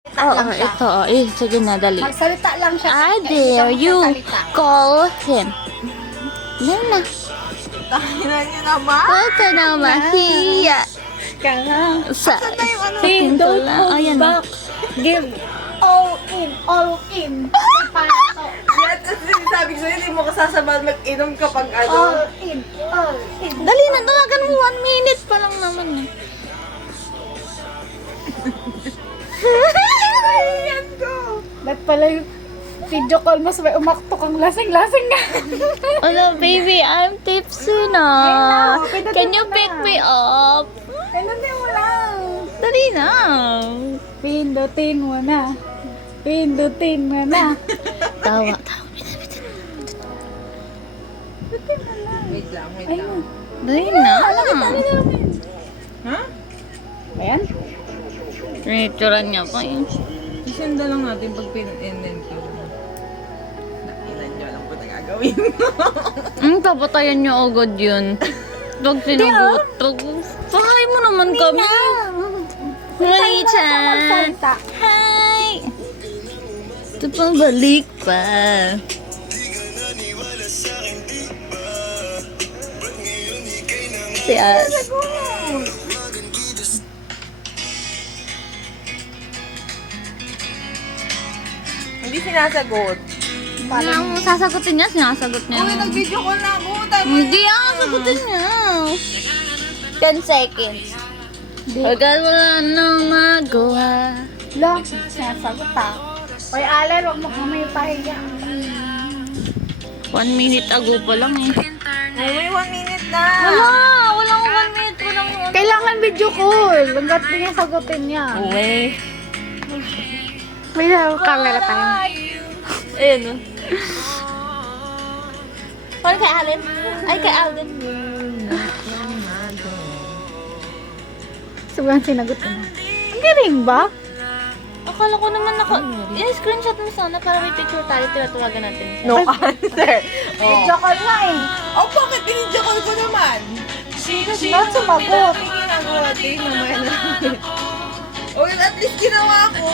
Oo, ito. Sige na, dali. Magsalita lang siya. I Hindi dare ka you magsasalita. call him. Yan na. Tahinan niyo naman. Huwag ka na mahiya. Sa Hey, tingin ko don't lang. hold Ayan na. back. Give all in, all in. Pato. Yan, sabi ko sa'yo, hindi mo kasasabal mag-inom kapag All in, all in. Dali na, tawagan mo. 1 minute pa lang naman. Yan ko. Ba't pala yung video call mo sabay umakto kang lasing-lasing nga. Hello, baby. I'm tipsy na. Ay, no, pindutin Can you mo pick na. me up? Pindutin mo lang. Dali na. Pindutin mo na. Pindutin mo na. Tawa. Wait lang, wait Ay, lang. Dali na. Ha? ayan. Pinituran niya pa yun. Isenda lang natin pag pin-end ko. Nakilan niyo alam ko na gagawin. Papatayan niyo agad yun. Pag sinagot. Pahay mo naman kami. Hi-chan. Magsalita. Hi. Ito pang balik pa. Si As. Hindi sinasagot. Ang sasagutin niya, sinasagot niya. Uy, nag-video call na ako. Tayo mo. Hindi ang sagutin niya. 10 seconds. Agad wala nang magawa. Lo, sinasagot ha. Oy, Alan, wag mo kami pahiya. 1 minute ago pa lang eh. Ay, may 1 minute na. Walang 1 minute. Walang Kailangan video call. Hanggat di niya sagutin niya. Uwe. May camera tayo. Ayun o. Paano kay Alden? Ay, kay Alden. Sobrang sinagot mo. Ang galing ba? Akala ko naman screenshot mo sana para may picture tayo. Tinatawagan natin siya. No answer. Video call nga eh. Oh, bakit binidyo call ko naman? Not sumagot. Hindi ginagawa din naman. Oh, at least ginawa ko.